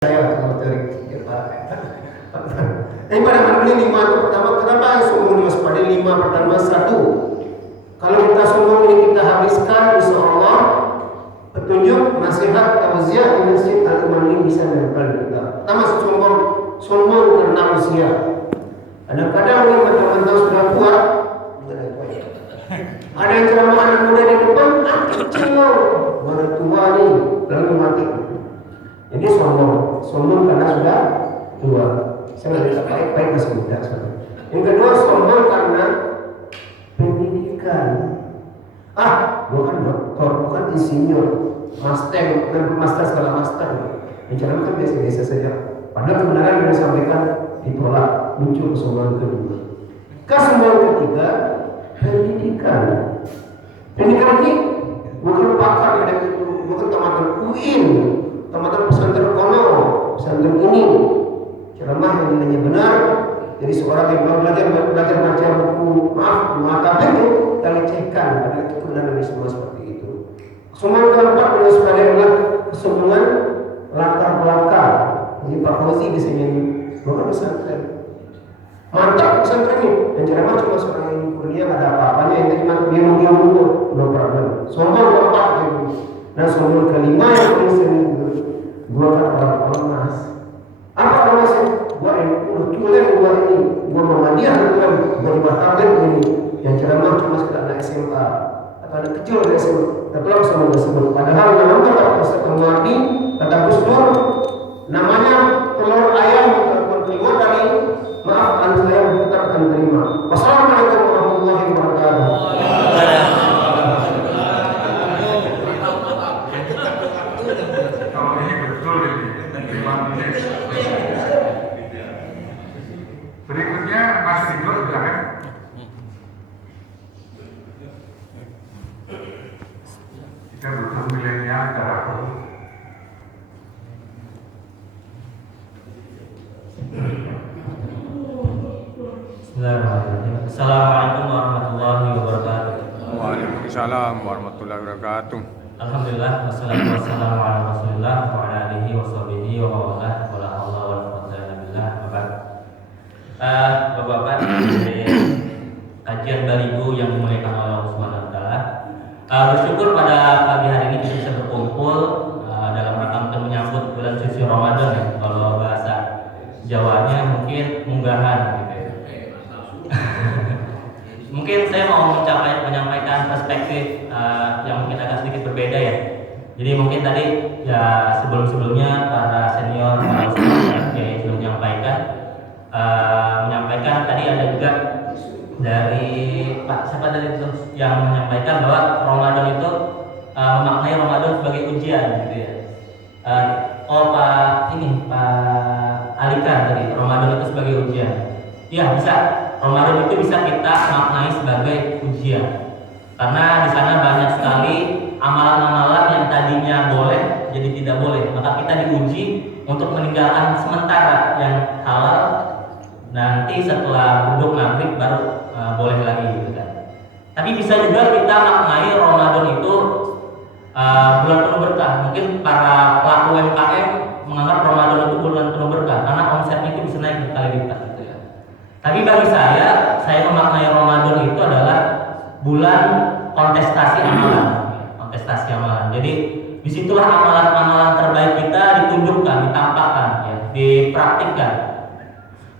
Saya materi kita. Ini pada malam ini 5 itu pertama, kenapa sombong diwaspadai? 5 pertama, 1. Kalau kita sombong ini kita habiskan, insya Allah petunjuk, nasihat, tausiah di Masjid Al-Iman ini bisa menempel kita. Pertama, sombong karena usia. Kadang-kadang ini mentang-mentang sudah kuat, ada yang ceramah anak muda di depan, kecil, baru tua nih, lalu mati. Jadi sombong karena sudah tua. Saya nggak bisa baik masih muda. Yang kedua, sombong karena pendidikan. Bukan dokter, bukan insinyur, master segala master. Bicara kan biasa-biasa saja. Padahal kebenaran yang disampaikan ditolak, muncul kesombongan kedua. Kesombongan ketiga, pendidikan. Pendidikan ini bukan pakar yang itu, bukan tamatan UIN. Teman-teman pesantren kono, pesantren ini ceramah yang nilainya benar. Jadi seorang yang baru belajar baca buku, mata itu kita lecehkan. Karena itu kebenaran ini semua seperti itu. Sombong keempat yang sebenarnya adalah kesombongan latar belakang. Jadi Pak Fauzi biasanya bukan pesantren. Mantap pesantren ini. Dan ceramah cuma seorang yang kuliah ada apa-apanya. Yang cuma biar dulu, no problem. Sombong keempat itu. Nah sombong kelima yang paling sering gua kan orang emas. Apa emasnya? Gua ini udah tulen gua ini, gua Muhammadiyah tulen, gua di Batabel ini. Yang ceramah cuma sekedar anak SMA atau anak kecil dari SMA. Tapi langsung tersebut. Padahal memang kata Ustaz Muwardi, kata Gus Dur, namanya telur ayam keluar dari maaf saya tetap akan terima. Wassalamualaikum warahmatullahi wabarakatuh. Berikutnya Mas Tigor silakan. Kita butuh milenial terakhir. Bismillahirrahmanirrahim. Assalamualaikum warahmatullahi wabarakatuh. Waalaikumsalam warahmatullahi wabarakatuh. Alhamdulillah wassalatu wassalamu ala Rasulillah wa ala alihi wa sahbihi wa mawalah wa la haula wa la quwwata illa billah. Bapak-bapak dari kajian Baligo yang dimuliakan oleh Allah Subhanahu wa taala. Bersyukur pada pagi hari ini kita bisa berkumpul dalam rangka untuk menyambut bulan suci Ramadan ya. Kalau bahasa Jawanya mungkin munggahan gitu ya. Mungkin saya mau menyampaikan perspektif yang mungkin agak sedikit berbeda ya. Jadi mungkin tadi ya sebelumnya para senior para ustaz yang sudah menyampaikan tadi ada juga dari Pak siapa tadi itu yang menyampaikan bahwa Ramadan itu memaknai Ramadan sebagai ujian gitu ya. Pak Alika tadi Ramadan itu sebagai ujian. Iya bisa. Ramadan itu bisa kita maknai sebagai ujian. Karena di sana banyak sekali amalan-amalan yang tadinya boleh jadi tidak boleh. Maka kita diuji untuk meninggalkan sementara yang halal. Nanti setelah duduk maghrib baru boleh lagi gitu kan. Tapi bisa juga kita maknai Ramadan itu bulan penuh berkah. Mungkin para pelaku UMKM menganggap Ramadan itu bulan penuh berkah karena omsetnya itu bisa naik berkali lipat gitu ya. Tapi bagi saya memaknai Ramadan itu adalah bulan kontestasi amalan. Jadi disitulah amalan-amalan terbaik kita ditunjukkan, ditampakkan, ya, dipraktikkan.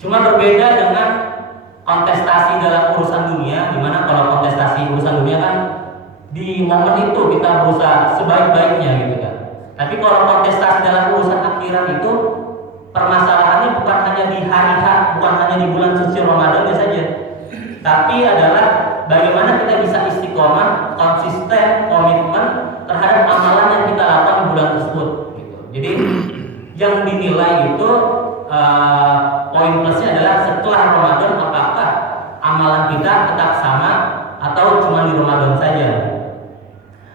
Cuma berbeda dengan kontestasi dalam urusan dunia, di mana kalau kontestasi urusan dunia kan di momen itu kita berusaha sebaik-baiknya gitu kan. Tapi kalau kontestasi dalam urusan akhirat itu permasalahannya bukan hanya di hari H, bukan hanya di bulan suci Ramadan saja, tapi adalah bagaimana kita bisa istiqomah, konsisten, komitmen terhadap amalan yang kita lakukan di bulan tersebut. Gitu. Jadi yang dinilai itu poin plusnya adalah setelah Ramadan apakah amalan kita tetap sama atau cuma di Ramadan saja.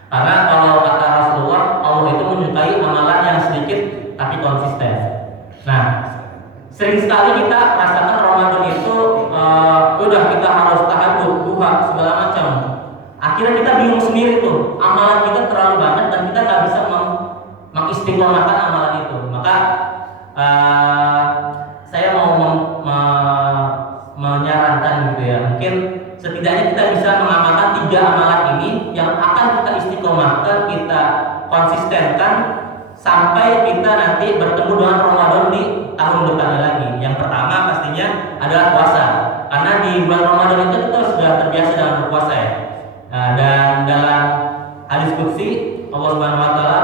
Karena kalau kata Rasulullah, Allah itu menyukai amalan yang sedikit tapi konsisten. Nah, sering sekali kita rasakan Ramadan itu udah kita harus tahajud, duha, segala macam. Akhirnya kita bingung sendiri tuh, amalan kita terlalu banyak dan kita nggak bisa mengistiqomahkan amalan itu. Maka eh, saya mau menyarankan gitu ya, mungkin setidaknya kita bisa mengamalkan 3 amalan ini yang akan kita istiqomahkan, kita konsistenkan sampai kita nanti bertemu dengan Ramadan di tahun depannya lagi. Yang pertama pastinya adalah puasa, karena di bulan Ramadan itu kita sudah terbiasa dengan berpuasa ya. Dan dalam hadis qudsi Allah Subhanahu wa taala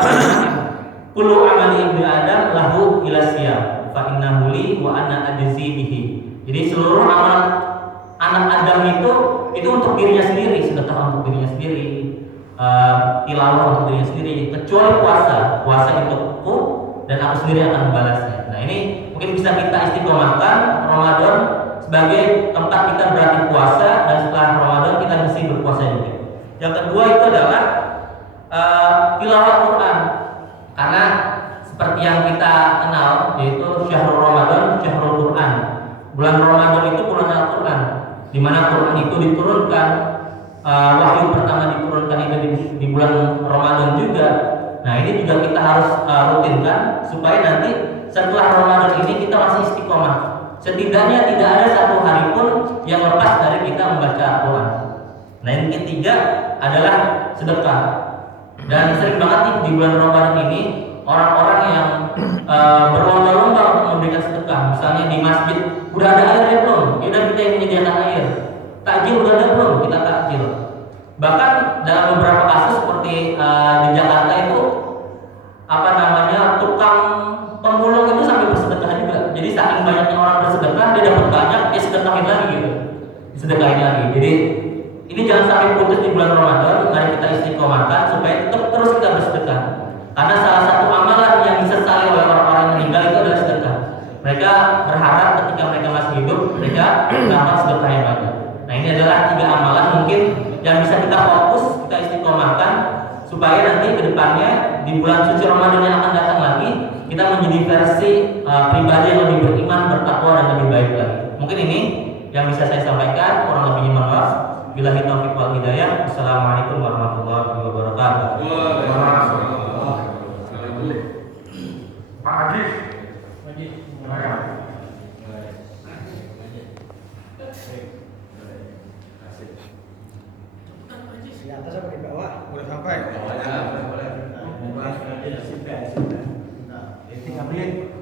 kullu amali ibnu adam lahu ila siyam fa innahu li wa ana ajzi bihi. Jadi seluruh amal anak Adam itu untuk dirinya sendiri, sedekah untuk dirinya sendiri, tilawah untuk dirinya sendiri, kecuali puasa. Puasa untukku dan aku sendiri akan membalasnya. Nah, ini mungkin bisa kita istiqomahkan Ramadan sebagai tempat kita berarti puasa, dan setelah Ramadan kita mesti berpuasa juga. Yang kedua itu adalah tilawah Quran. Karena seperti yang kita kenal, yaitu syahrul Ramadan, syahrul Quran. Bulan Ramadan itu bulan Al-Quran, di mana Quran itu diturunkan, wahyu pertama diturunkan itu di bulan Ramadan juga. Nah, ini juga kita harus rutinkan supaya nanti setelah Ramadan ini kita masih istiqomah. Setidaknya tidak ada satu hari pun yang lepas dari kita membaca Al-Quran. Nah, yang ketiga adalah sedekah. Dan sering banget nih di bulan Ramadan ini orang-orang yang berlomba-lomba untuk memberikan sedekah. Misalnya di masjid, udah ada airnya belum? Ya udah, kita yang menyediakan air. Takjil udah ada belum? Kita takjil. Bahkan dalam beberapa kasus seperti di Jakarta itu tukang pemulung itu sampai bersedekah juga. Jadi saking banyaknya orang bersedekah, dia dapat banyak, dia sedekahin lagi gitu. Sedekahin lagi. Jadi ini jangan sampai putus di bulan Ramadan. Mari kita istiqomahkan supaya terus kita bersedekah. Karena salah satu amalan yang disesali oleh orang-orang yang meninggal itu adalah sedekah. Mereka berharap ketika mereka masih hidup, mereka dapat sedekah yang banyak. Nah, ini adalah 3 amalan mungkin yang bisa kita fokus, kita istiqomahkan supaya nanti ke depannya di bulan suci Ramadan yang akan datang lagi kita menjadi versi pribadi yang lebih beriman, bertakwa, dan lebih baik lagi. Mungkin ini yang bisa saya sampaikan, kurang lebihnya mohon maaf. Billahi taufiq wal hidayah. Assalamualaikum warahmatullahi wabarakatuh. Pak Adi. Di atas apa di bawah? Udah sampai. Nah, 3 menit.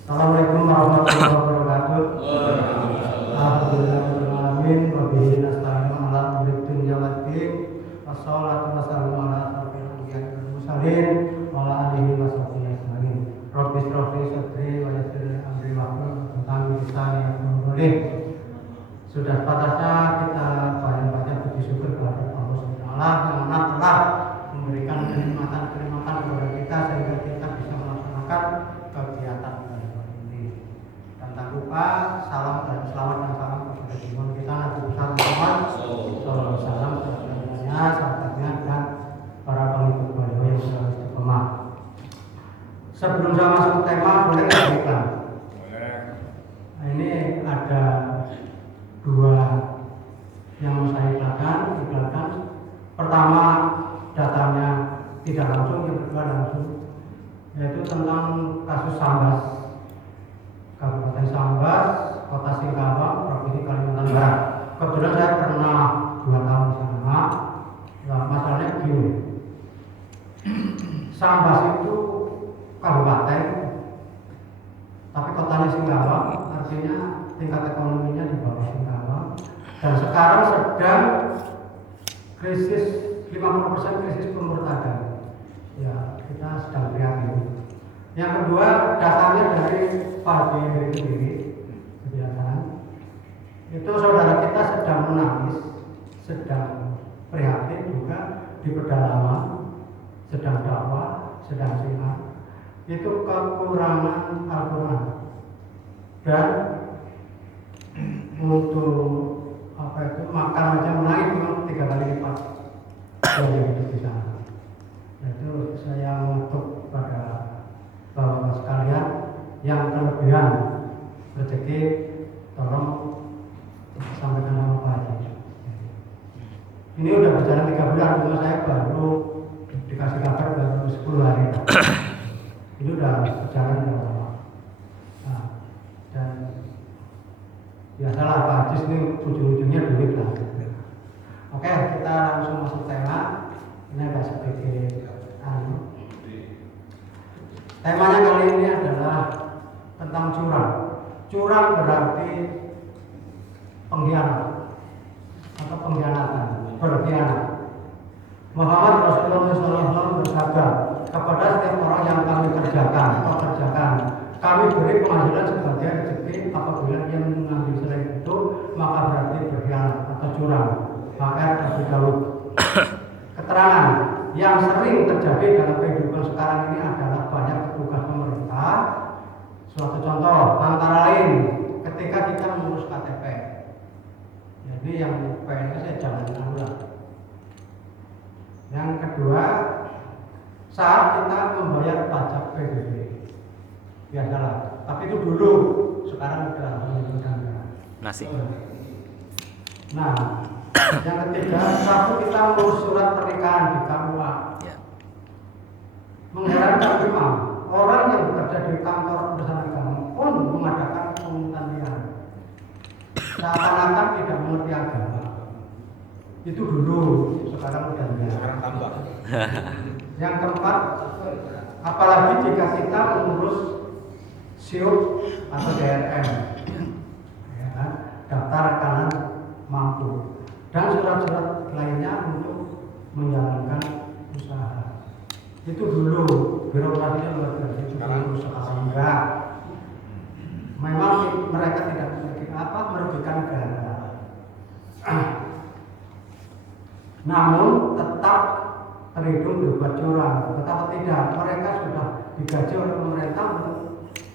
Assalamualaikum warahmatullahi wabarakatuh. Alhamdulillahirrahmanirrahim. Wabihi nasta'inu ala umuri dunya waddin. Wassalatu wassalamu ala asyrofil anbiya'i wal mursalin wa ala alihi wa sahbihi ajmain. Rabbi shrah li sadri wa yassir li amri wahlul 'uqdatam min lisani yafqahu qawli. Sudah patahnya kita banyak puji syukur kepada Allah Subhanahu wa taala yang mana telah memberikan kenikmatan-kenikmatan kepada kita sehingga kita bisa melaksanakan kegiatan ini. Dan tak lupa salam dan selamat dan salam kepada junjungan kita Nabi besar Muhammad sallallahu alaihi wasallam, sahabatnya dan para pengikut beliau yang sudah istiqomah. Sebelum saya masuk tema, boleh nggak iklan? Nah, ini ada 2 yang mau saya iklankan. Pertama, datanya tidak langsung, yang kedua langsung, yaitu tentang kasus Sambas, Kabupaten Sambas, Kota Singkawang, Provinsi Kalimantan Barat. Kebetulan saya pernah 2 tahun di sana. Nah, masalahnya gini, Sambas itu kabupaten, tapi kotanya Singkawang, artinya tingkat ekonominya di bawah Singkawang, dan sekarang sedang krisis 50% krisis pemurtadan. Ya, kita sedang prihatin. Yang kedua, datangnya dari Pak BR sendiri, kebiasaan. Itu saudara kita sedang menangis, sedang prihatin juga di pedalaman, sedang dakwah, sedang sinar. Itu kekurangan Al-Quran. Dan untuk makan aja naik memang 3 kali lipat dari yang hidup di sana. Itu saya mengutuk pada bapak sekalian yang kelebihan rezeki, tolong sampaikan nama Pak Haji. Ini udah berjalan 3 bulan, cuma saya baru dikasih kabar baru 10 hari. Ini udah berjalan udah lama. Nah, dan biasalah Pak Ajis ini ujung-ujungnya duit lah. Oke, kita langsung masuk tema. Ini agak sedikit temanya kali ini adalah tentang curang. Curang berarti pengkhianat atau pengkhianatan, berkhianat. Muhammad Rasulullah SAW bersabda, kepada setiap orang yang kami kerjakan, kami beri pengadilan sebagai rezeki. Apabila ia mengambil selain itu, maka berarti berkhianat atau curang. HR Abu Dawud. Keterangan yang sering terjadi dalam kehidupan sekarang ini adalah banyak petugas pemerintah. Suatu contoh antara lain ketika kita mengurus KTP. Jadi yang PNS jangan ulang. Yang kedua, saat kita membayar pajak PBB, biasalah. Tapi itu dulu, sekarang sudah Nasi. Nah, yang ketiga, satu kita mengurus surat pernikahan di KUA. Ya. Mengherankan memang orang yang bekerja di kantor urusan agama pun mengadakan pungutan liar. Seakan-akan tidak mengerti agama. Itu dulu, sekarang udah enggak. Sekarang tambah. Yang keempat, apalagi jika kita mengurus SIUP atau DRM, ya kan? Daftar rekanan mampu, dan surat-surat lainnya untuk menjalankan usaha. Itu dulu birokrasinya luar biasa. Itu dulu, sekarang enggak. Memang mereka tidak merugikan negara. Namun tetap terhitung berbuat curang. Tetap tidak, mereka sudah digaji oleh pemerintah untuk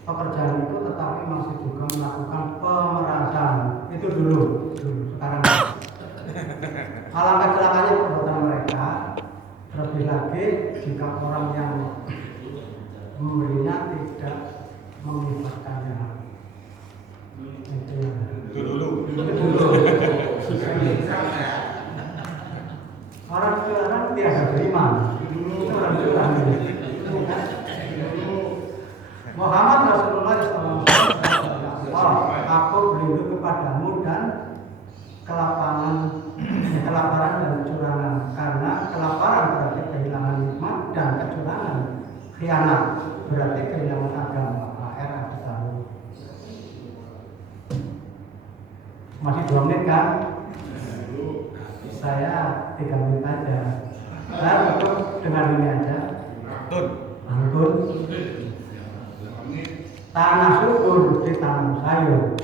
pekerjaan itu, tetapi masih juga melakukan pemerasan. Itu dulu. Sekarang alangkah celakanya perbuatan mereka. Terlebih lagi jika orang yang memberinya tidak mengifatkannya. Itu dulu. Orang curang tiada terima. Itu orang curang. Muhammad Rasulullah SAW, aku berlindung kepadamu dan kelaparan dan kecurangan, karena kelaparan berarti kehilangan nikmat dan kecurangan khianat berarti kehilangan agama. HR Abu Dawud. Masih 2 menit kan? Saya 3 menit aja. Saya cukup dengan ini aja. Angkut. Tanah subur ditanam sayur.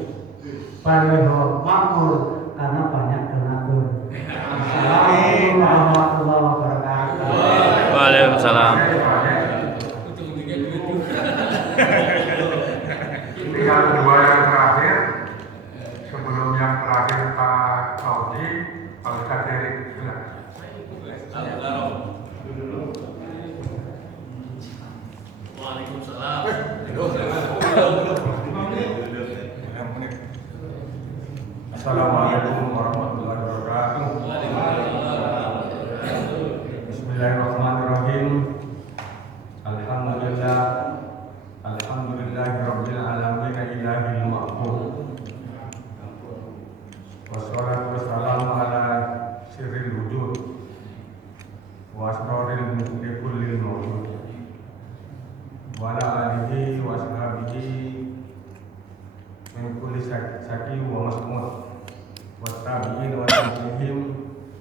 Baliho makmur karena banyak donatur. Assalamualaikum warahmatullahi wabarakatuh. Waalaikumsalam. Tinggal 2 yang terakhir. Sebelum yang terakhir Pak Auji, Pak Ustadz Erik, silakan. Waalaikumsalam. Assalamualaikum warahmatullahi wabarakatuh. Bismillahirrahmanirrahim. Alhamdulillahirabbil alamin ilahil ma'bud. Wassalatu wassalamu ala sirril wujud wa asraril likullil mawjud wa ala alihi wa ashabihi min kulli saki wa masmud wa tabi'in wa tabi'ihim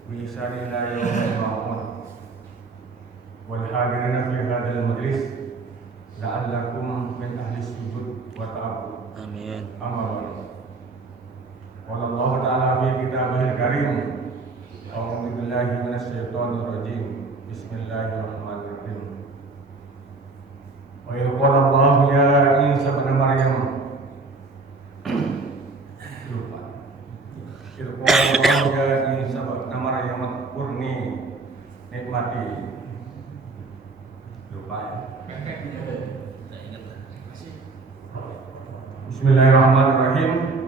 bi ihsan ila yaumil ma'mud wal hadirina fi hadzal majlis la'allakum min ahli sujud wa ta'abbud. Amin. Amma qala Allah ta'ala fi kitabihil karim. A'udzu billahi minasyaitonir rajim. Bismillahirrahmanirrahim. Wa idh qala Allah ya Isa ibn Maryam. Lupa. Idh qala Allah ya Isa ibn Maryam kurni nikmati. Lupa ya. Bismillahirrahmanirrahim.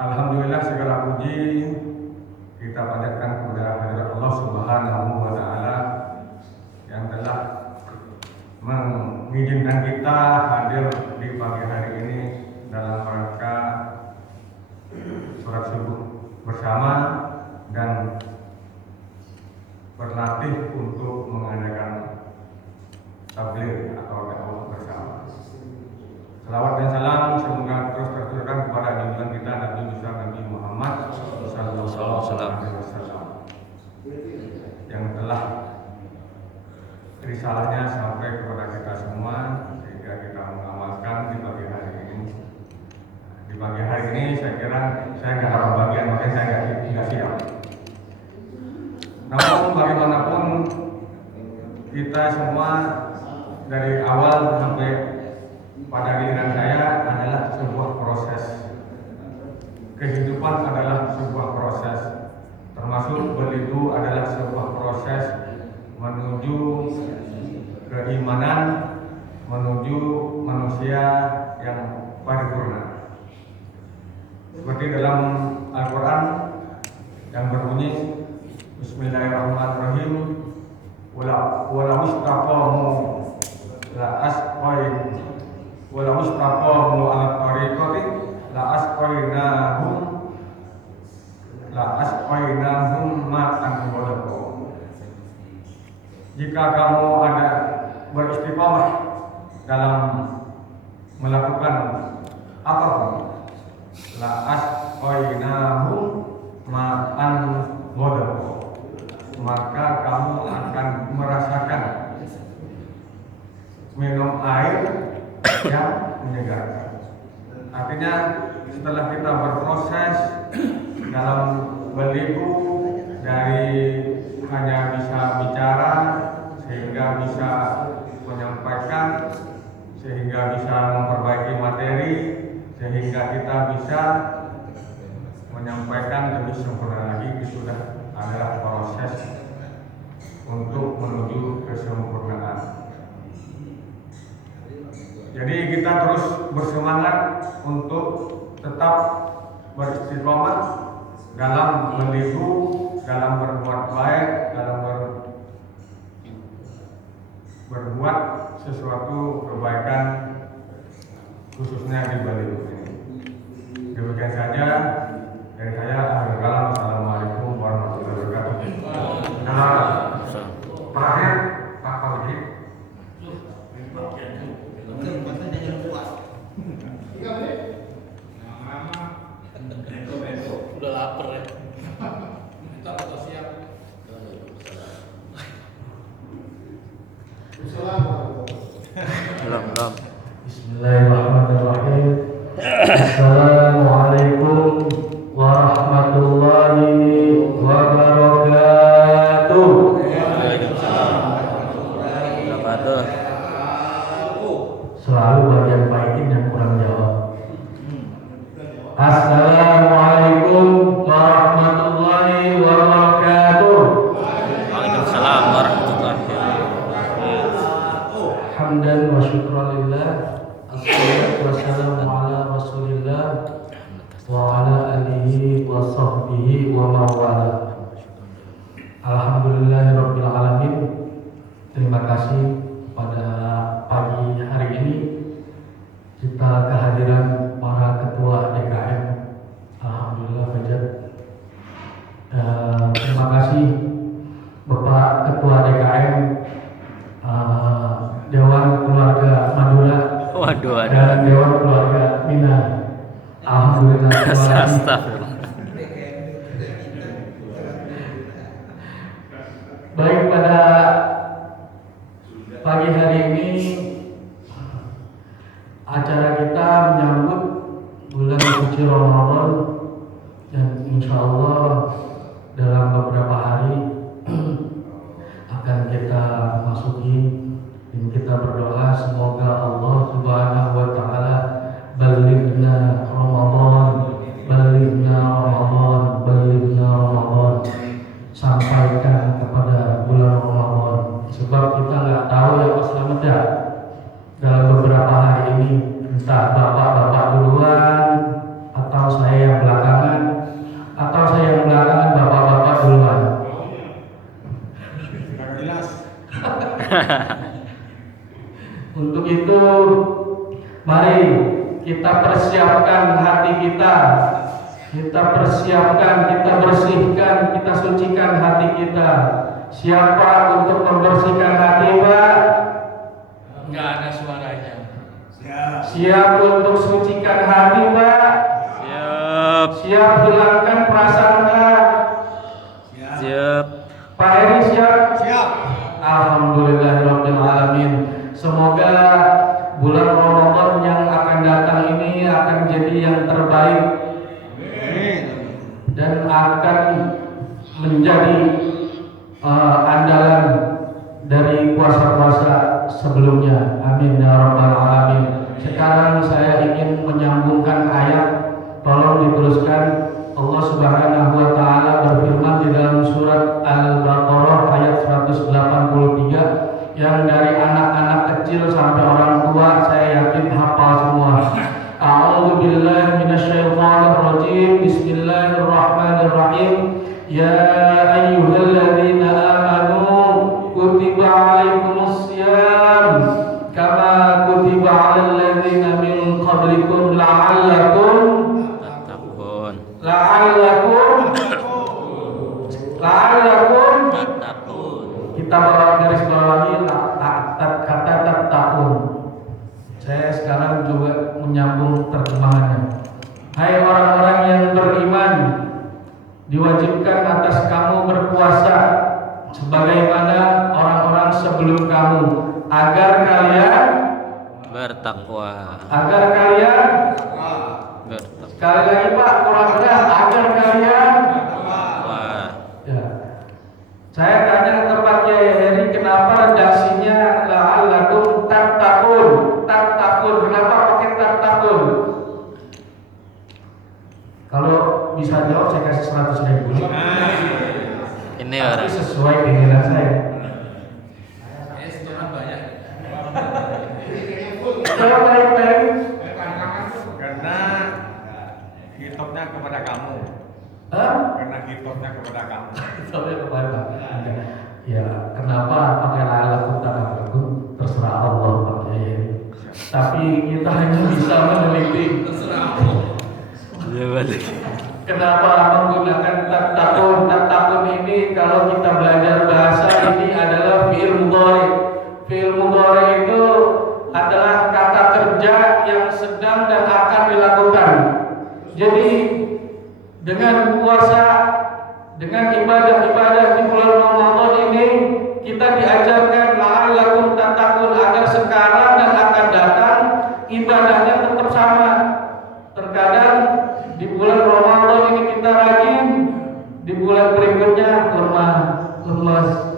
Alhamdulillah, segala puji kita panjatkan kepada hadirat Allah Subhanahu wa taala yang telah mengizinkan kita hadir di pagi hari ini dalam rangka sholat subuh bersama dan berlatih untuk mengadakan tabligh atau dakwah bersama. Salawat dan salam semoga terus terturunkan kepada junjungan kita Nabi besar Nabi Muhammad sallallahu alaihi wasallam yang telah risalahnya sampai kepada kita semua sehingga kita mengamalkan di pagi hari ini. Di pagi hari ini saya kira saya nggak harus bagian, makanya saya nggak siap. Namun bagaimanapun kita semua dari awal sampai pada giliran saya adalah sebuah proses. Kehidupan adalah sebuah proses, termasuk beribu adalah sebuah proses menuju keimanan, menuju manusia yang paripurna. Seperti dalam Al-Quran yang berbunyi Bismillahirrahmanirrahim, walau istaqamu la asqain walau istaqamu ala tariqati la asqainahum ma'an ghadqa. Jika kamu ada beristiqamah dalam melakukan apapun, la asqainahum ma'an ghadqa, maka kamu akan merasakan minum air yang menyegarkan. Artinya setelah kita berproses dalam beliku dari hanya bisa bicara sehingga bisa menyampaikan, sehingga bisa memperbaiki materi, sehingga kita bisa menyampaikan lebih sempurna lagi, itu sudah adalah proses untuk menuju kesempurnaan. Jadi kita terus bersemangat untuk tetap beristiqomah dalam meniru, dalam berbuat baik, dalam berbuat sesuatu kebaikan, khususnya di Bali ini. Demikian saja dari saya. Akhir kalam. Assalamualaikum warahmatullahi wabarakatuh. Nah, terakhir Pak Fauzi. Udah lapar ya. Kita foto siap. Belum. Bismillahirrahmanirrahim. Assalamualaikum warahmatullahi wabarakatuh. Selalu bagian Pak yang kurang jawab. Assalamualaikum warahmatullahi wabarakatuh. Waalaikumsalam warahmatullahi wabarakatuh. Hamdan wa syukralillah. Assalatu wassalamu ala rasulillah wa ala alihi wa sahbihi wa mawala. Alhamdulillahirabbil alamin. Terima kasih pada pagi hari ini kita kehadiran para ketua DKM. Alhamdulillah Fajar. Terima kasih Bapak Ketua DKM, Dewan Keluarga Madura, dan Dewan Keluarga Mina. Alhamdulillah. Terima kasih. Astagfirullah. Baik, pada pagi hari ini acara kita menyambut bulan suci Ramadan, dan insya Allah dalam beberapa hari akan kita masuki, dan kita berdoa semoga Allah Subhanahu wa taala balighna Ramadan, sampaikan kepada bulan Ramadan. Sebab kita nggak tahu ya Pak Slamet ya, dalam beberapa hari ini entah bapak-bapak duluan atau saya yang belakangan, atau saya yang belakangan bapak-bapak duluan. Jelas. Untuk itu, mari kita persiapkan hati kita. Kita persiapkan, kita bersihkan, kita sucikan hati kita. Siapa untuk membersihkan hati, Pak? Enggak ada suaranya. Siap untuk sucikan hati, Pak? Siap. Siap hilangkan prasangka? Siap. Pak Heri siap? Siap. Alhamdulillahirabbil alamin. Semoga bulan Ramadan yang akan datang ini akan jadi yang terbaik dan akan menjadi andalan dari puasa-puasa sebelumnya. Amin ya rabbal alamin. Sekarang saya ingin menyambungkan ayat. Tolong diteruskan. Allah Subhanahu wa taala berfirman di dalam surat Al-Baqarah ayat 183 yang dari anak-anak kecil sampai orang tua saya yakin hafal semua. A'udzu billahi minasyaitonir rajim. Bismillahirrahmanirrahim. Ya ayyuhalladzina amanu kutiba 'alaikumussyam kama kutiba 'alal ladzina min qablikum la'allakum kita garis bawahi kata tatakun. Saya sekarang juga menyambung terjemahannya. Hai orang-orang yang beriman, diwajibkan atas kamu berpuasa sebagaimana orang-orang sebelum kamu agar kalian Bertakwa. Sekali lagi Pak, kurang keras, agar kalian ya. Saya tanya ke Pak Kiai Heri, kenapa redaksinya la'allakum tattaqun? Kenapa pakai tattaqun? Kalau bisa jawab saya kasih 100.000. Ini Tapi orang. sesuai keinginan saya. Jawab baik-baik. Karena hitopnya kepada kamu. Hah? Karena hitopnya kepada kamu. Sampai kepada ya kenapa pakai la'allakum tattaqun? Terserah Allah Pak Kiai. Tapi kita hanya bisa meneliti. Ya balik. Kenapa menggunakan tattaqun ini? Kalau kita belajar bahasa, ini adalah fi'il mudhari. Fi'il mudhari itu adalah kata kerja yang sedang dan akan dilakukan. Jadi dengan puasa, dengan ibadah-ibadah di bulan Ramadan ini, kita diajarkan la'allakum tattaqun agar sekarang dan akan datang ibadahnya tetap sama. Terkadang di bulan Ramadan ini kita rajin, di bulan berikutnya lemas.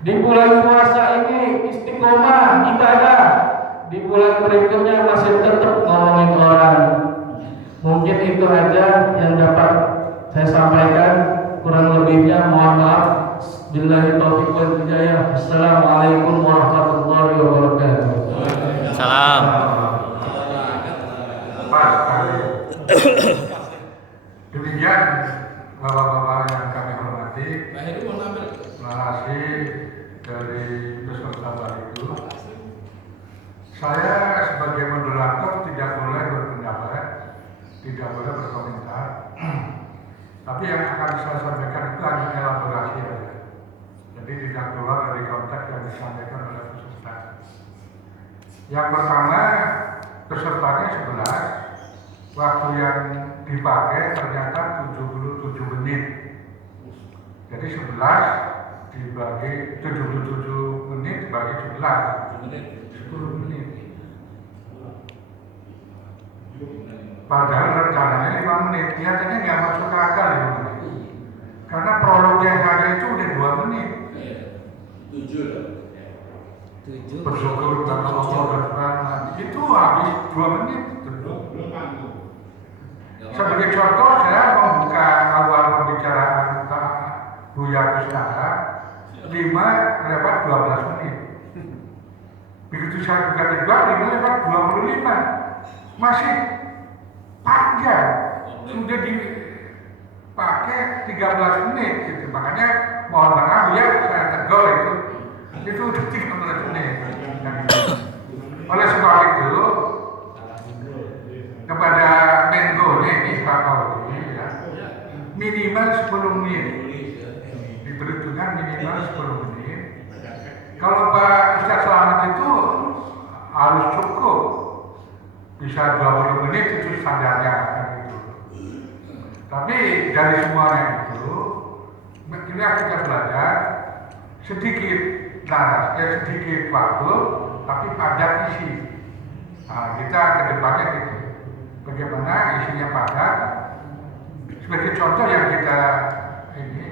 Di bulan puasa ini istiqomah ibadah, di bulan berikutnya masih tetap ngomongin orang. Mungkin itu aja yang dapat saya sampaikan. Kurang lebihnya mohon maaf. Billahi taufiq wal hidayah. Assalamualaikum warahmatullahi wabarakatuh. Salam. Pas sekali. Demikian bapak-bapak yang kami hormati, narasi dari peserta itu. Saya sebagai moderator tidak boleh berpendapat, tidak boleh berkomentar. Tapi yang akan saya sampaikan itu hanya elaborasi saja. Jadi tidak keluar dari konteks yang disampaikan oleh peserta. Yang pertama, pesertanya 11. Waktu yang dipakai ternyata 77 menit. Jadi 11 dibagi 77 menit dibagi 11 10 menit. Padahal rencananya 5 menit. Kelihatannya nggak masuk akal 5 menit. Karena prolog yang ada itu udah 2 menit. 7. Bersyukur karena Allah berfirman. Itu habis 2 menit. Sebagai contoh, saya membuka awal pembicaraan Pak Buya Kusnara 5:12 menit. Begitu saya buka kedua 5:25, masih panjang, sudah dipakai 13 menit gitu. Makanya mohon maaf ya saya tegur itu udah 13 menit. minimal 10 menit. Diperhitungkan minimal 10 menit. Kalau Pak Ustadz Selamat itu harus cukup, bisa 20 menit itu standarnya kan gitu. Tapi dari semuanya itu, kita belajar sedikit sedikit waktu, tapi padat isi. Nah, kita ke depannya gitu. Bagaimana isinya padat? Sebagai contoh yang kita ini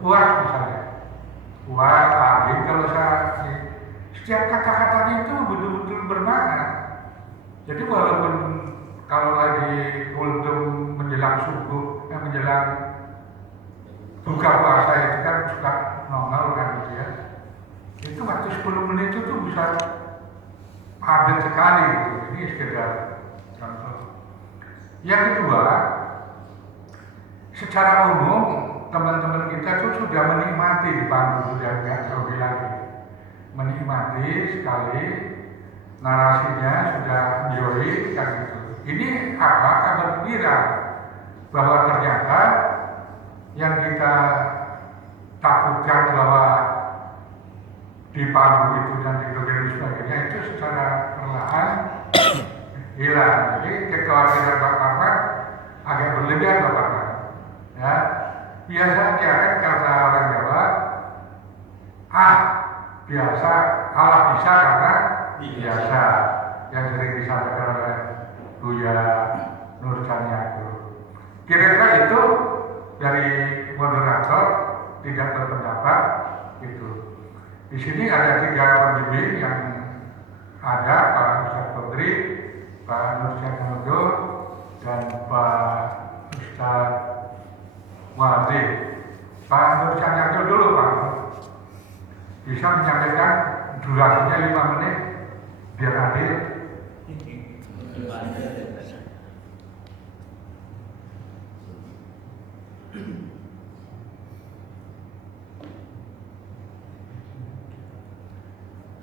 UAS misalnya. UAS, kalau setiap kata-katanya itu betul-betul bermakna. Jadi walaupun kalau lagi kultum menjelang subuh, menjelang buka puasa itu kan suka normal kan gitu ya. Itu waktu 10 menit itu bisa padat sekali gitu. Ini sekedar contoh. Yang kedua, secara umum teman-teman kita tuh sudah menikmati di panggung, sudah nggak terlebih lagi menikmati sekali narasinya, sudah enjoy kan gitu. Ini apa kabar gembira bahwa ternyata yang kita takutkan bahwa di panggung itu dan di dan sebagainya itu secara perlahan hilang. Jadi kekhawatiran Pak Parman agak berlebihan Pak Parman. Ya, biasanya kan kata orang Jawa, biasa, Allah bisa karena biasa, yang sering disampaikan oleh Buya Nur Caniago. Kira-kira itu dari moderator tidak berpendapat itu. Di sini ada 3 pembimbing yang ada, Pak Ustadz Febri, Pak Nur Caniago, dan Pak Ustadz Muhammad. Pak Nur Caniago dulu Pak, bisa menyampaikan durasinya 5 menit biar adil.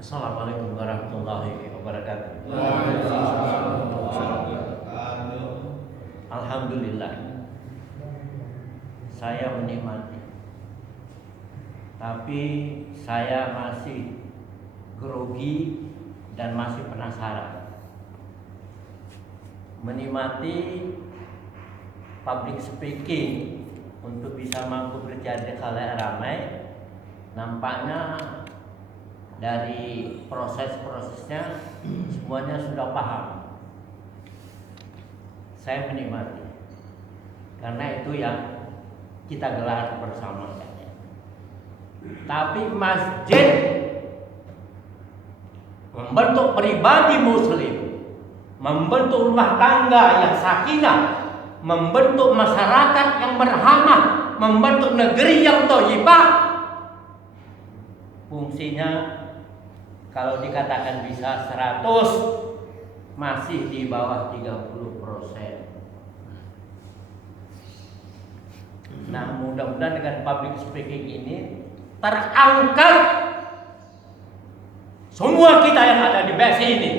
Assalamualaikum warahmatullahi wabarakatuh. Alhamdulillah, saya menikmati, tapi saya masih grogi dan masih penasaran. Menikmati public speaking untuk bisa mampu berbicara khalayak ramai, nampaknya dari proses-prosesnya semuanya sudah paham. Saya menikmati, karena itu yang kita gelar bersama. Tapi masjid membentuk pribadi muslim, membentuk rumah tangga yang sakinah, membentuk masyarakat yang berhamah, membentuk negeri yang thayyibah. Fungsinya kalau dikatakan bisa 100, masih di bawah 30%. Nah, mudah-mudahan dengan public speaking ini terangkat semua kita yang ada di BSI ini.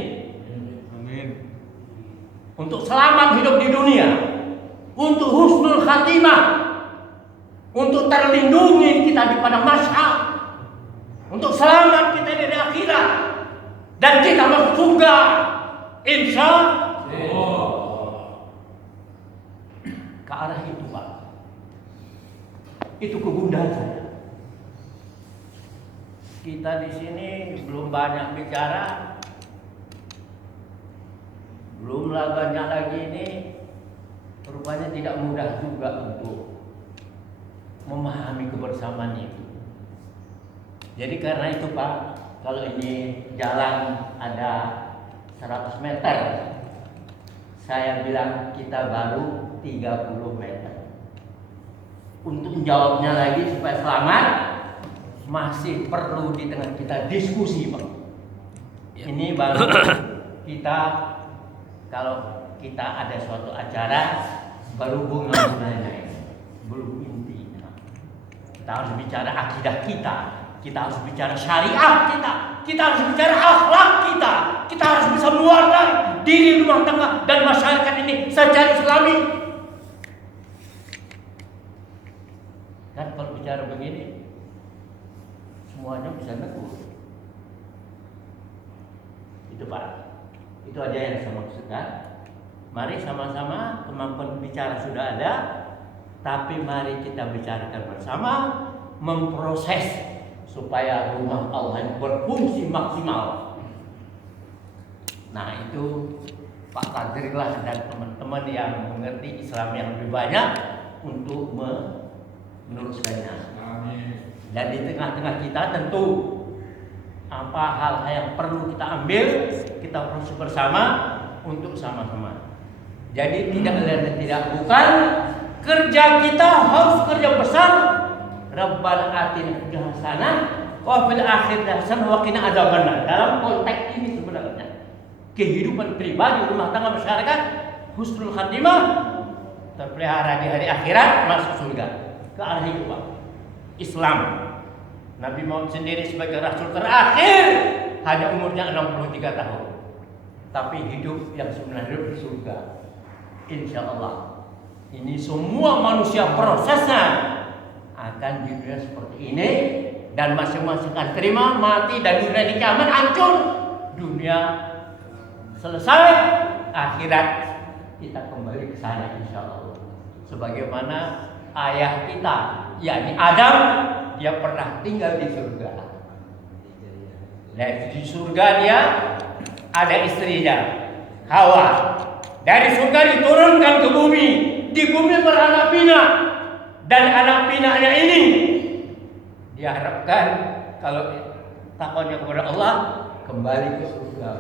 Amin. Untuk selamat hidup di dunia, untuk husnul khatimah, untuk terlindungi kita di padang mahsyar, untuk selamat kita dari akhirat, dan kita masuk surga, insya Allah. Ke arah itu Pak, itu kegundahan saya. Kita di sini belum banyak bicara, belumlah banyak lagi ini, rupanya tidak mudah juga untuk memahami kebersamaan itu. Jadi karena itu Pak, kalau ini jalan ada 100 meter, saya bilang kita baru 30 meter. Untuk menjawabnya lagi supaya selamat, masih perlu di tengah kita diskusi Pak. Ini baru kita, kalau kita ada suatu acara, baru bunga-bunganya, belum intinya. Kita harus bicara akidah kita harus bicara syariat kita harus bicara akhlak kita harus bisa mewarnai diri rumah tangga dan masyarakat ini secara Islami. bicara begini, semuanya bisa negur. Itu Pak, itu aja yang saya maksudkan. Mari sama-sama, kemampuan bicara sudah ada, tapi mari kita bicarakan bersama, memproses supaya rumah Allah yang berfungsi maksimal. Nah itu Pak Kadri lah dan teman-teman yang mengerti Islam yang lebih banyak untuk meneruskannya. Dan di tengah-tengah kita tentu apa hal-hal yang perlu kita ambil, kita proses bersama untuk sama-sama. Jadi tidak lain dan tidak bukan, kerja kita harus kerja besar. Rabbana atina fid dunya hasanah wa fil akhirati hasanah wa qina adzabannar. Dalam konteks ini sebenarnya kehidupan pribadi, rumah tangga, masyarakat, husnul khatimah, terpelihara di hari akhirat, masuk surga. Ke arah itu Pak. Islam. Nabi Muhammad sendiri sebagai Rasul terakhir hanya umurnya 63 tahun. Tapi hidup yang sebenarnya hidup di surga. Insya Allah. Ini semua manusia prosesnya akan di dunia seperti ini. Dan masing-masing akan terima, mati, dan dunia di kiamat hancur. Dunia selesai, akhirat kita kembali ke sana insya Allah. Sebagaimana ayah kita, yakni Adam, dia pernah tinggal di surga. Dan di surga dia ada istrinya, Hawa. Dari surga diturunkan ke bumi, di bumi beranak pinak, dan anak pinaknya ini diharapkan kalau takutnya kepada Allah kembali ke surga.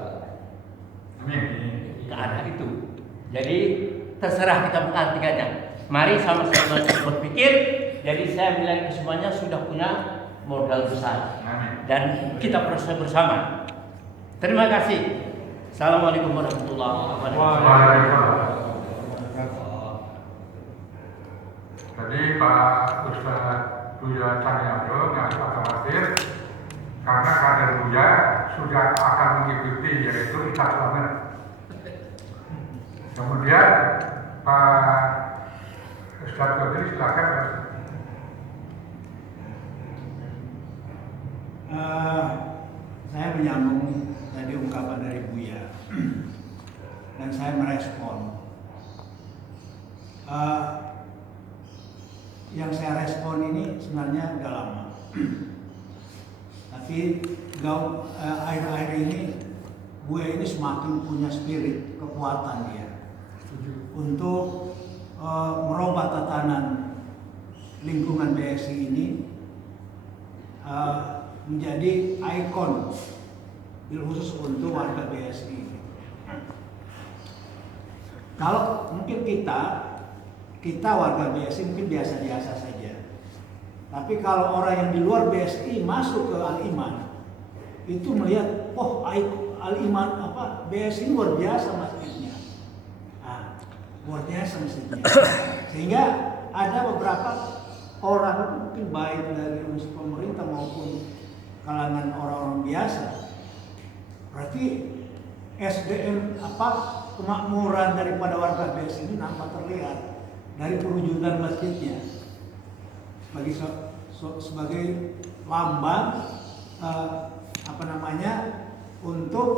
Ke arah itu. Jadi terserah kita mengartikannya. Mari sama-sama berpikir. Jadi saya bilang semuanya sudah punya modal besar dan kita proses bersama. Terima kasih. Assalamualaikum warahmatullahi wabarakatuh. Jadi Pak Ustaz Buya Cahyono yang Pak khawatir karena kader Buya sudah akan mengikuti yaitu Ikhlas Selamat. Kemudian Pak Ustaz Kodri silakan. Saya menyambung tadi ungkapan dari Buya dan saya merespon. Yang saya respon ini sebenarnya udah lama, tapi akhir-akhir ini Buya ini semakin punya spirit, kekuatan dia untuk merubah tatanan lingkungan BSI ini menjadi ikon bil khusus untuk warga BSI. Kalau mungkin kita warga BSI mungkin biasa-biasa saja. Tapi kalau orang yang di luar BSI masuk ke Al-Iman, itu melihat, oh Al-Iman BSI luar biasa masjidnya. Luar biasa masjidnya. Sehingga ada beberapa orang mungkin baik dari unsur pemerintah maupun kalangan orang-orang biasa. Berarti SDM kemakmuran daripada warga BSI ini nampak terlihat dari perwujudan masjidnya sebagai lambang untuk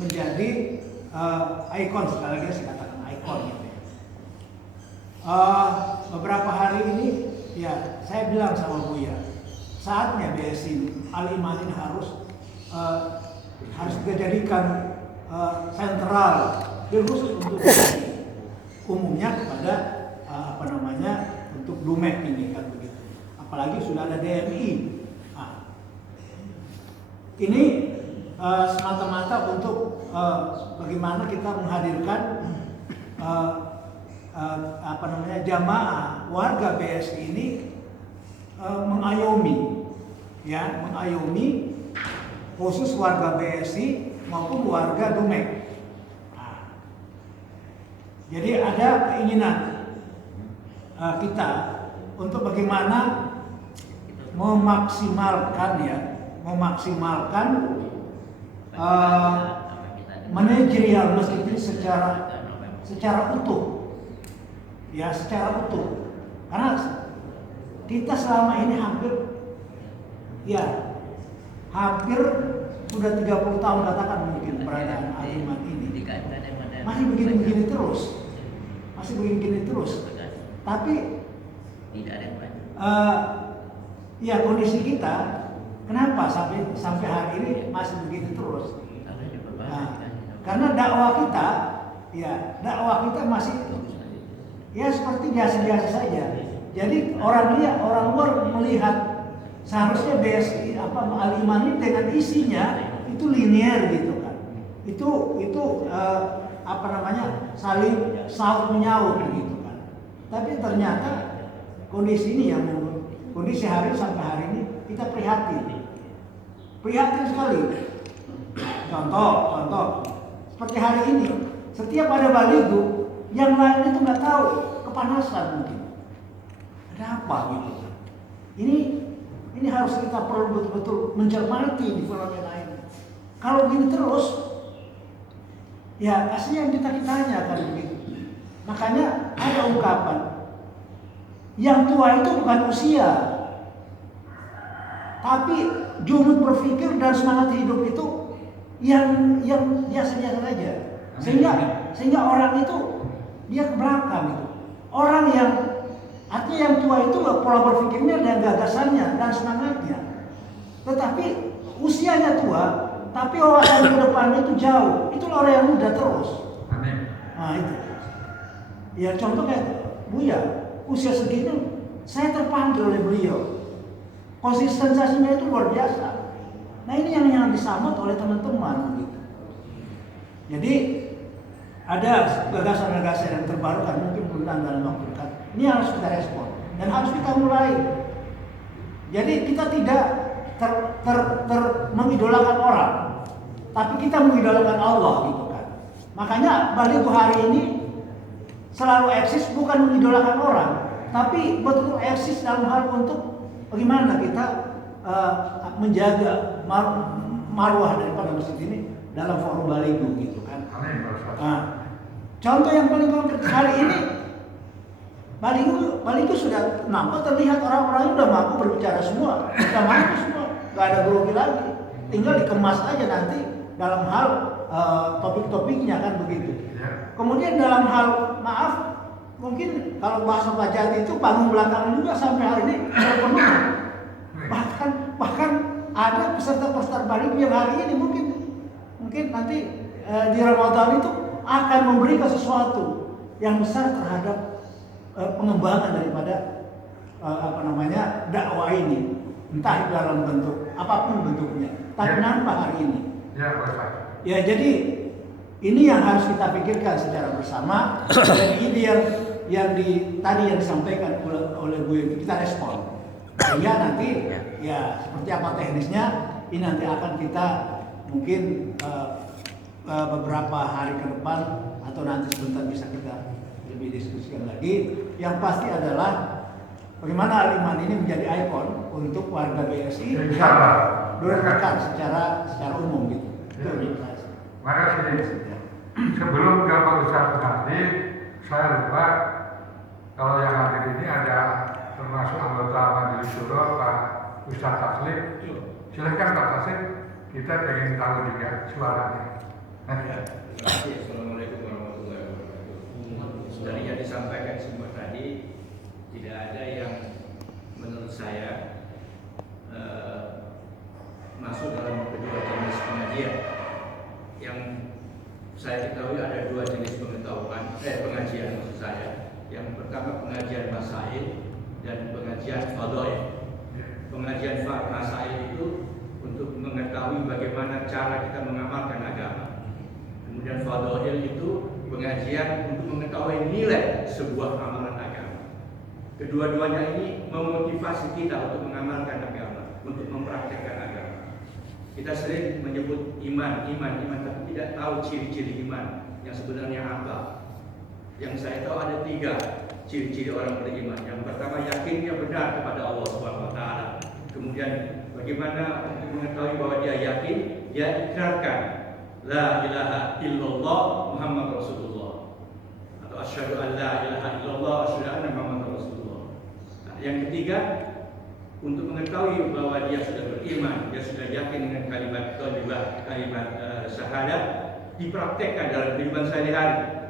menjadi ikon, sekali lagi saya katakan ikon gitu ya. Beberapa hari ini ya saya bilang sama Buya, saatnya BSI Al-Iman ini harus dijadikan sentral khusus untuk umumnya kepada untuk Dumek ini kan begitu. Apalagi sudah ada DMI. Ini semata-mata untuk bagaimana kita menghadirkan jamaah warga BSI ini mengayomi khusus warga BSI maupun warga Dumek. Jadi ada keinginan kita untuk bagaimana memaksimalkan manajerial masjid ini secara utuh. Ya, secara utuh. Karena kita selama ini hampir sudah 30 tahun katakan mungkin peradaan Al-Iman ini masih begini-begini terus. Tapi kondisi kita kenapa sampai hari ini masih begini terus? Karena dakwah kita masih seperti biasa-biasa saja. Jadi orang luar melihat seharusnya BSI Al-Iman ini dengan isinya itu linear gitu kan. Itu saling saut menyaut gitu kan. Tapi ternyata kondisi ini kondisi sampai hari ini kita prihatin sekali. Contoh seperti hari ini, setiap ada baligo, yang lain itu nggak tahu, kepanasan mungkin. Ada apa gitu? Ini harus kita perlu betul-betul mencermati di fenomena ini. Kalau gini terus, kasihan kita kan begitu. Makanya ada ungkapan, yang tua itu bukan usia, tapi jumud berpikir dan semangat hidup itu yang biasa-biasa saja. Sehingga orang itu dia ke belakang itu. Orang artinya yang tua itu pola berpikirnya dan gagasannya dan semangatnya. Tetapi usianya tua, tapi wawasan ke depannya itu jauh. Itulah orang yang muda terus. Amin. Nah itu. Ya contoh kayak Buya, usia segini saya terpanggil oleh beliau. Konsistensinya itu luar biasa. Nah ini yang disambut oleh teman-teman gitu. Jadi ada gagasan-gagasan yang terbarukan mungkin bulan dalam waktu dekat. Ini harus kita respon dan harus kita mulai. Jadi kita tidak mengidolakan orang, tapi kita mengidolakan Allah gitu kan. Makanya baligo hari ini selalu eksis bukan mengidolakan orang, tapi betul eksis dalam hal untuk bagaimana kita menjaga marwah daripada masjid ini dalam forum baligo gitu kan. Contoh yang paling konkret hari ini, baligo sudah nampak terlihat orang-orang udah mampu berbicara semua, nggak ada grogi lagi, tinggal dikemas aja nanti dalam hal topik-topiknya kan begitu. Kemudian dalam hal maaf, mungkin kalau bahasa Pak Jati itu panggung belakang juga sampai hari ini terpenuhi. Bahkan ada peserta-peserta baligo yang hari ini mungkin nanti di Ramadan itu akan memberikan sesuatu yang besar terhadap pengembangan daripada dakwah ini, entah dalam bentuk apapun bentuknya, tapi nampak hari ini. Ya jadi ini yang harus kita pikirkan secara bersama. Dan ini yang tadi yang disampaikan oleh Bu Yenti kita respon. Sehingga nanti seperti apa teknisnya ini nanti akan kita mungkin beberapa hari ke depan atau nanti sebentar bisa kita lebih diskusikan lagi. Yang pasti adalah bagaimana Al-Iman ini menjadi ikon untuk warga BSI rekan secara umum gitu. Maka sebelum ke Pak Ustadz Ghazali, saya lupa kalau yang hadir ini ada termasuk anggota Majelis Syuro Pak Ustadz Taslim. Silakan Pak Taslim, kita ingin tahu juga suaranya. Assalamualaikum warahmatullahi wabarakatuh. Dari yang disampaikan semua tadi, tidak ada yang menurut saya masuk dalam kedua jenis pengajian. Yang saya ketahui ada dua jenis pengajian maksud saya. Yang pertama pengajian masail dan pengajian fadhail. Pengajian masail itu untuk mengetahui bagaimana cara kita mengamalkan agama. Kemudian fadhail itu pengajian untuk mengetahui nilai sebuah amalan agama. Kedua-duanya ini memotivasi kita untuk mengamalkan agama, untuk mempraktekkan agama. Kita sering menyebut iman, tapi tidak tahu ciri-ciri iman yang sebenarnya apa. Yang saya tahu ada 3 ciri-ciri orang beriman. Yang pertama, yakinnya benar kepada Allah SWT. Kemudian bagaimana untuk mengetahui bahwa dia yakin, dia ikrarkan la ilaha illallah Muhammad Rasulullah, atau asyhadu an la ilaha illallah asyhadu anna Muhammad Rasulullah. Nah, Yang ketiga, untuk mengetahui bahwa dia sudah beriman, dia sudah yakin dengan kalimat thayyibah, kalimat syahadat, dipraktekkan dalam kehidupan sehari-hari.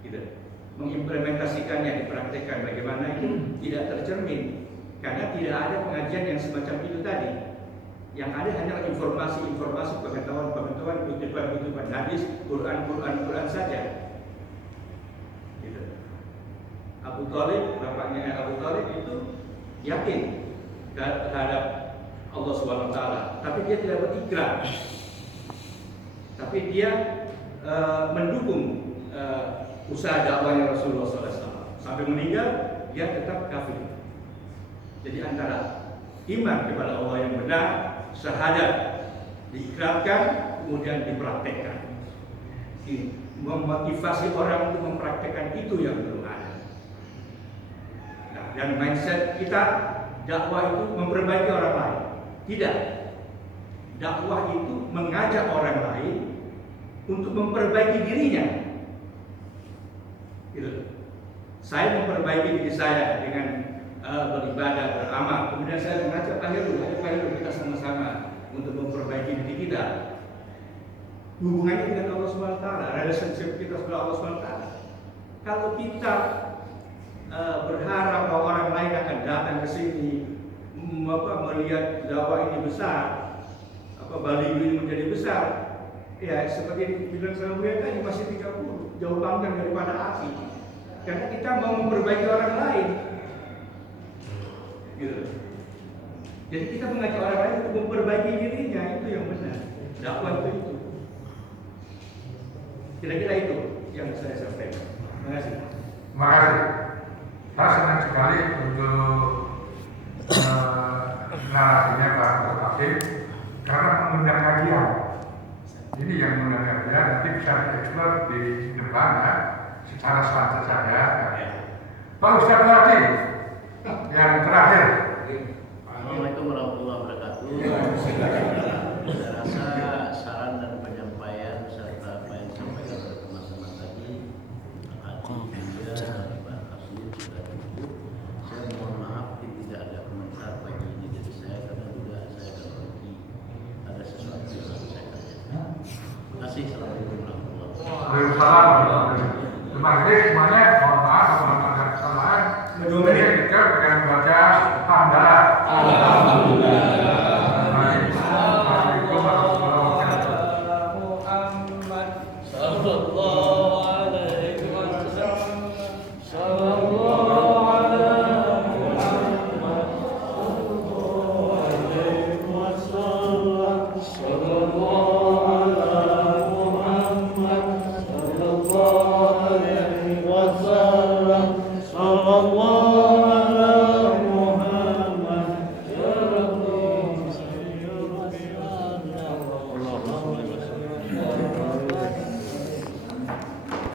Gitu. Mengimplementasikannya, dipraktekkan bagaimana itu tidak tercermin karena tidak ada pengajian yang semacam itu tadi. Yang ada hanyalah informasi-informasi, pengetahuan-pengetahuan, kutipan-kutipan hadis, Quran saja. Gitu. Abu Thalib, bapaknya Abu Thalib itu yakin terhadap Allah SWT, tapi dia tidak berikrar. Tapi dia mendukung usaha dakwahnya Rasulullah SAW. Sampai meninggal, dia tetap kafir. Jadi antara iman kepada Allah yang benar, syahadat diikrarkan, kemudian dipraktekkan. Memotivasi orang untuk mempraktekkan itu yang belum ada. Nah, dan mindset kita, dakwah itu memperbaiki orang lain. Tidak. Dakwah itu mengajak orang lain untuk memperbaiki dirinya. Gitu. Saya memperbaiki diri saya dengan beribadah, beramal. Kemudian saya mengajak Pak Heru, kita sama-sama untuk memperbaiki diri kita. Hubungannya dengan Allah SWT, relationship kita dengan Allah SWT. Kalau kita berharap bahwa orang lain akan datang ke sini, melihat dakwah ini besar, Bali ini menjadi besar, ya seperti bilang sama gue tadi masih 30, jauh panggang daripada api. Karena kita mau memperbaiki orang lain. Gitu. Jadi kita mengajak orang lain untuk memperbaiki dirinya, itu yang benar. Dakwah itu. Kira-kira itu yang saya sampaikan. Terima kasih. Terima kasih. Saya senang sekali untuk narasinya Pak Hakim karena mengundang kajian. Ini yang mengundang kajian nanti bisa dieksplor di depan ya, secara santai saja. Pak Ustadz Hakim yang terakhir. Assalamualaikum warahmatullahi wabarakatuh. Saya rasa saran dan penyampaian serta apa yang disampaikan oleh teman-teman tadi, Pak Hasim sudah cukup. Saya mohon maaf tidak ada komentar pagi ini dari saya karena juga saya akan pergi ada sesuatu yang harus saya kerjakan. Terima kasih. Assalamualaikum warahmatullahi wabarakatuh. Waalaikumsalam. Terima kasih semuanya. Mohon maaf kalau ada kesalahan. Kita akan baca hamdalah. Alhamdulillah.